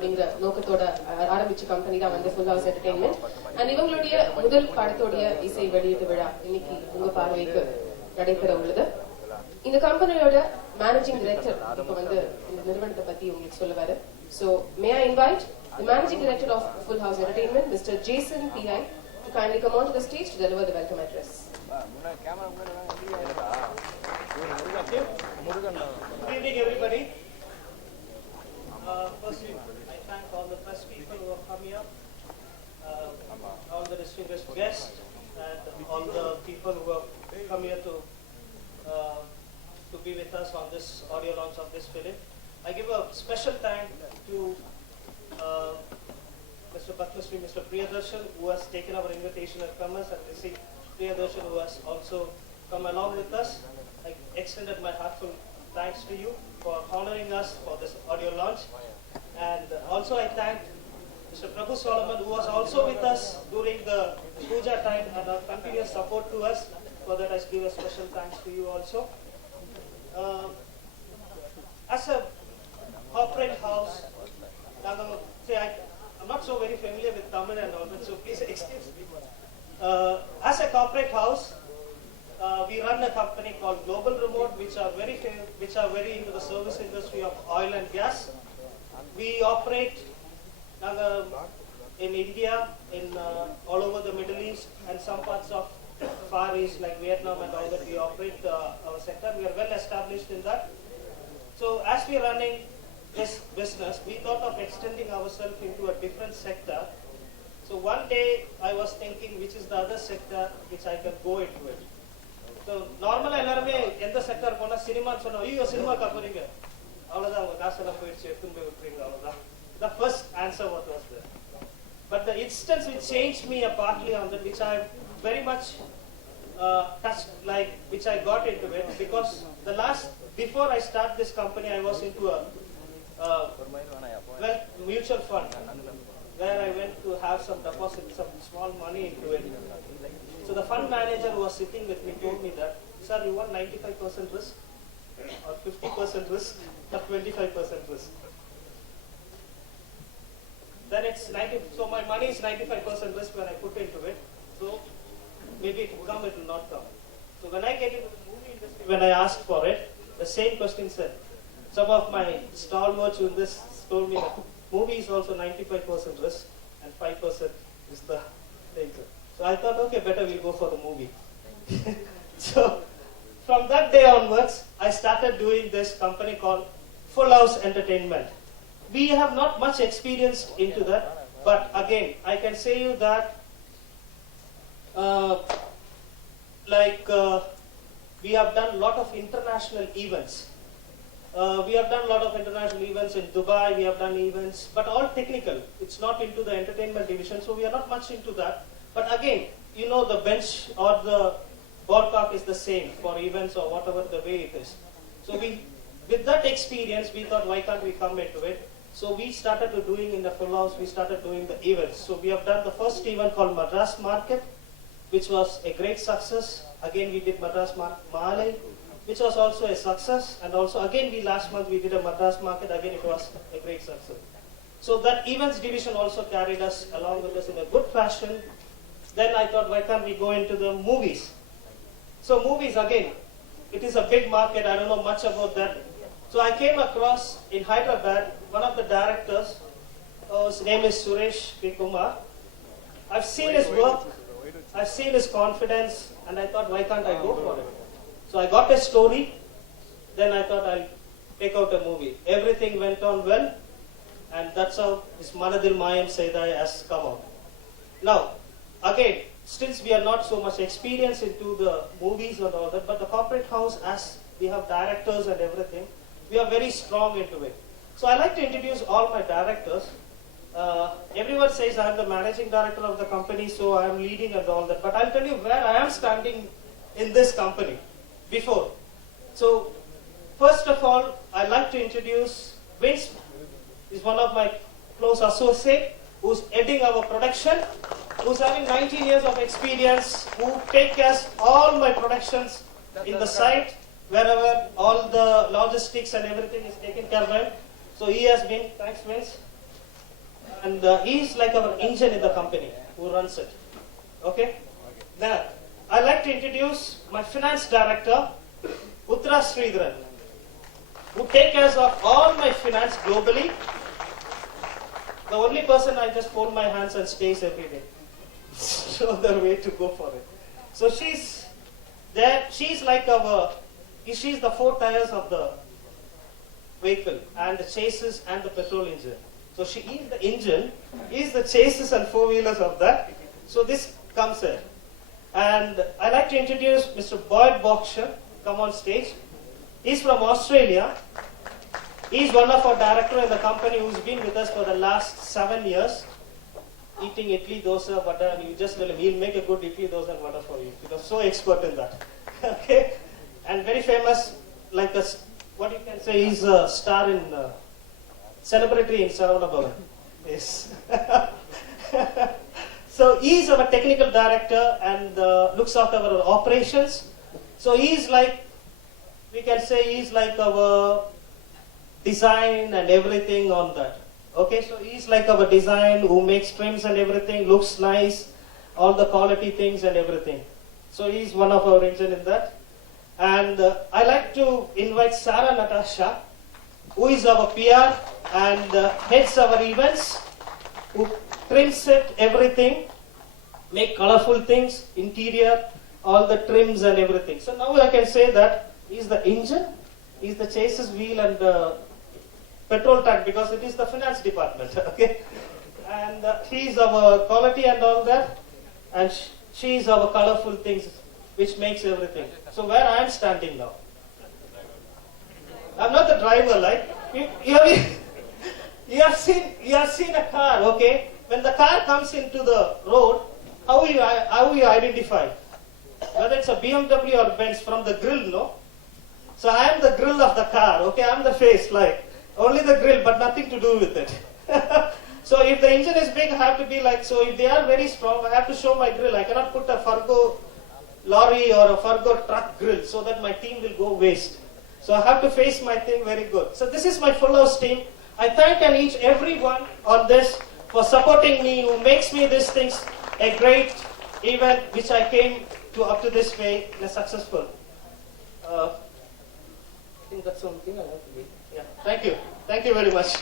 அப்படிங்கிற நோக்கத்தோட ஆரம்பிச்ச கம்பெனி தான் வந்து ஃபுல் ஹவுஸ் என்டர்டெயின்மெண்ட். அண்ட் இவங்களுடைய முதல் படத்தோடைய இசை வெளியீட்டு விழா இன்னைக்கு உங்க பார்வைக்கு நடைபெற உள்ளது. இந்த கம்பெனியோட மேனேஜிங் டைரக்டர் இப்போ வந்து இந்த நிறுவனத்தை பத்தி உங்களுக்கு சொல்லுவாரு. So may I invite the managing director of Full House Entertainment, Mr. Jason P.I. to kindly come onto the stage to deliver the welcome address. Good evening, everybody. Firstly, I thank all the press people who have come here, all the distinguished guests, and all the people who have come here to be with us on this audio launch of this film. I give a special thanks to Mr. Patmasri, Mr. Priyadarshan, who has taken our invitation and come us, and Mr. Priyadarshan, who has also come along with us. I extended my heartfelt thanks to you for honoring us for this audio launch. And also I thank Mr. Prabhu Solomon, who was also with us during the puja time and our continuous support to us. For that I give a special thanks to you also. As a corporate house, I'm not so very familiar with Tamil and all that, so please excuse me. As a corporate house, we run a company called Global Remote, which are very into the service industry of oil and gas. We operate in India, in all over the Middle East, and some parts of Far East like Vietnam and all that. We operate our sector. We are well established in that. So as we are running this business, we thought of extending ourselves into a different sector. So one day I was thinking, which is the other sector which I can go into it. So normal எல்லாருமே எந்த sector போனா சினிமான்னு சொன்னா ஐயோ சினிமாக்கா போறீங்க அவ்வளவுதான் உங்க காசெல்லாம் போயிடுச்சு எடுத்துன்னு போய் விட்டுறீங்க அவ்வளவுதான். The first answer what was there. But the instance which changed me partly on that, which I very much touched, like which I got into it, because before I start this company, I was into a mutual fund where I went to have some deposit, some small money into it. So the fund manager who was sitting with me told me that, sir, you want 95% risk or 50% risk or 25% risk? Then it's 90, so my money is 95% risk when I put into it. So maybe it will come, it will not come. So when I get into the movie industry, when I asked for it, the same question said. Some of my stalwarts in this told me that movie is also 95% risk and 5% is the thing. So I thought, okay, better we'll go for the movie. So from that day onwards, I started doing this company called Full House Entertainment. We have not much experience into that, but again, I can say you that we have done a lot of international events. We have done a lot of international events in Dubai, we have done events, but all technical. It's not into the entertainment division, so we are not much into that. But again, you know, the bench or the ballpark is the same for events or whatever the way it is. So with that experience, we thought, why can't we come into it? So we started doing in the Full House, we started doing the events. So we have done the first event called Madras Market, which was a great success. Again, we did Madras Mahalai, which was also a success. And also, again, last month we did a Madras Market. Again, it was a great success. So that events division also carried us along with us in a good fashion. Then I thought, why can't we go into the movies? So movies, again, it is a big market. I don't know much about that. So I came across in Hyderabad, one of the directors, his name is Suresh P. Kumar. I've seen his work, I've seen his confidence, and I thought, why can't I go for it? So I got a story, then I thought I'll take out a movie. Everything went on well, and that's how this Manadil Mayam Seidai has come out. Now, again, since we are not so much experienced into the movies and all that, but the corporate house, as we have directors and everything, we are very strong into it. So I like to introduce all my directors. Everyone says I am the managing director of the company, so I am leading and all that. But I'll tell you where I am standing in this company before. So first of all, I'd like to introduce Vince. He's one of my close associates who's heading our production, who's having 19 years of experience, who take care of all my productions in the site, wherever all the logistics and everything is taken care of. So he has been, thanks Vince. And he's like our engine in the company who runs it. Okay? Now, I'd like to introduce my finance director, Uttara Sridharan, who take care of all my finance globally. The only person I just fold my hands and stays every day. Show the way to go for it. So she's there. She's like she's the four tires of the vehicle and the chassis and the petrol engine. So she is the engine, is the chassis and four wheelers of that. So this comes in. And I'd like to introduce Mr. Boyd Boxer. Come on stage. He's from Australia. He's one of our directors in the company who's been with us for the last 7 years. Eating idli, dosa, vada, and you just tell him, he'll make a good idli, dosa and vada for you. Because so expert in that. Okay? And very famous, like what you can say, he's a star in celebrity in Saravana Bhavan. Yes. So he's our technical director and looks after our operations. So he's like, we can say he's like our design and everything on that. Okay, so he's like our design who makes trims and everything, looks nice, all the quality things and everything. So he's one of our engine in that. And I like to invite Sarah Natasha, who is our PR and heads our events, who trims it, everything, make colorful things, interior, all the trims and everything. So now I can say that he's the engine, he's the chassis wheel and the petrol tank because it is the finance department, okay? And he's our quality and all that, and she's our colorful things which makes everything. So where I am standing now? I'm not the driver, like, you have seen a car, okay? When the car comes into the road, how you identify? Whether it's a BMW or Benz from the grill, no? So I am the grill of the car, okay? I'm the face, like, only the grill, but nothing to do with it. So if the engine is big, I have to be like, so if they are very strong, I have to show my grill. I cannot put a Fargo lorry or a Fargo truck grill so that my team will go waste. So I have to face my thing very good. So this is my full house team. I thank everyone on this for supporting me, who makes me these things a great event which I came to up to this way in a successful. I think that's something I have to be. Yeah. Thank you. Thank you very much.